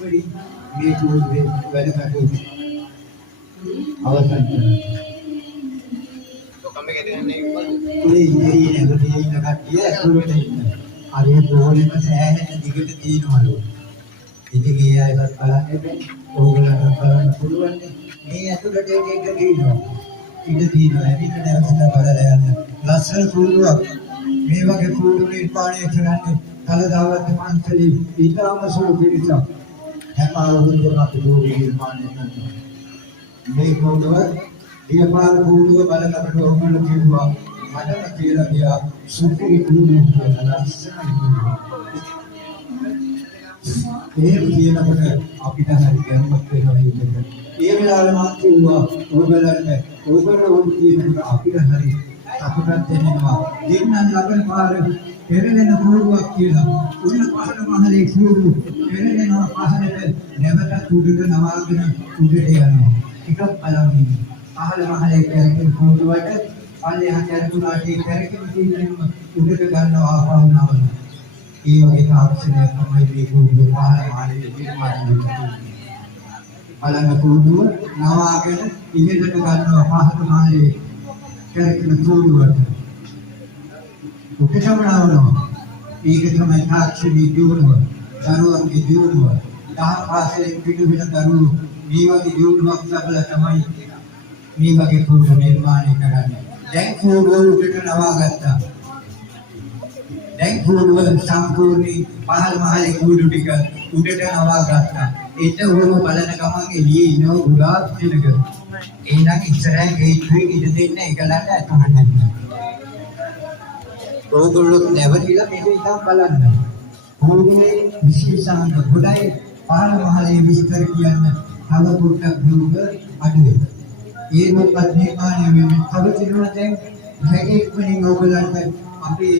වලින් මේ කුරුල්ලේ වැඩ කටයුතු අවසන් කරනවා. කුලේ ඉන්නේ නැගදී ඉන්න කට්ටිය ඇතුළට ඉන්න. අර ඒ බෝලෙම සෑහෙන දිගට තියෙනවලු. ඉතින් ඒ අයවත් බලන්නේ ඕගොල්ලන්ට බලන්න පුළුවන්. මේ ඇතුළට එක දිනනවා. ඉඳ දිනනවා. ඇවිත් නැවතලා බලලා යන්න. ලස්සන කුරුල්ලක්. මේ වගේ කුරුළු නිර්මාණය කරන්නේ කලදාවත් මන්ත්‍රී ඊටම සුළු පිළිසක්. හැම අවුරුද්දකම අපි කුරුළු නිර්මාණය කරනවා. මේ කුරුල්ලව ඊපාර කුරුල්ලව බලනකොට ඕගොල්ලෝ කිව්වා මටම කියලා ගියා සුපිරි කුරුල්ලු කියලා ලස්සන කුරුල්ලු. ඒ කියනකොට අපිට හරි ගැම්මක් වෙනවා ඒකට. ඒ වෙලාවේ මම කිව්වා ඕගොල්ලෝ කියනකොට අපිට හරි අපිට දැනෙනවා දෙන්නන් ලබන පාර පෙරලෙන කුරුල්ලක් කියලා. උඩ පහළ මහලේ කුරුල්ලු පෙරලෙනවා පහළට නැවත උඩට නවාගෙන උඩට යනවා. ටිකක් බලන්න. පහළ මහලේ කැරකෙන කුරුල්ලට පල්ලෙහා කැරකුණාට කැරකෙන කුරුල්ලෙම උඩට ගන්නවා ආපහු. ඒ වගේ තාක්ෂණයක් තමයි මේ කුරුල්ල පහළ මහලේ නිර්මාණය වෙන්නේ. බලන්න කුරුල්ල නවාගෙන ඉහළට ගන්නවා පහළ මහලේ කැරකෙන කුරුල්ලට. උපසමනවනවා. ඒක තමයි තාක්ෂණික දියුණුව. දරුවන්ගේ දියුණුව. දහම් පාසලෙන් පිටුපිට දරුවෝ මේ වගේ දියුණුවක් ලැබලා තමයි මේ වගේ කුරුල්ල නිර්මාණය කරන්නේ. දැන් කුරුල්ල උඩට නවා ගත්තා. දැන් කුරුල්ල සම්පූර්ණ පහළ මහලේ කුරුල්ල ටික උඩට නවා ගත්තා. ඒක ඕම බලන ගමන් එළියේ ඉනෝ ගුලාබ් දිනක. එහෙනම් ඉස්සරහින් ගේට්වේ ඉඳ දෙන්න ඒකලට අතහරින්න. ඕගොල්ලෝ නැවතිලා මේක ඉතින් බලන්න. කුරුල්ලේ විශේෂාංග ගොඩයි පහළ මහලේ විස්තර කියන්න තව පොඩ්ඩක් දුක අඩුයි. ඒ මොකක්ද නිර්මාණය වෙන්නේ? තව දිනවල දැන් හැකේ ඉක්මනින් ඕගොල්ලන්ට අපි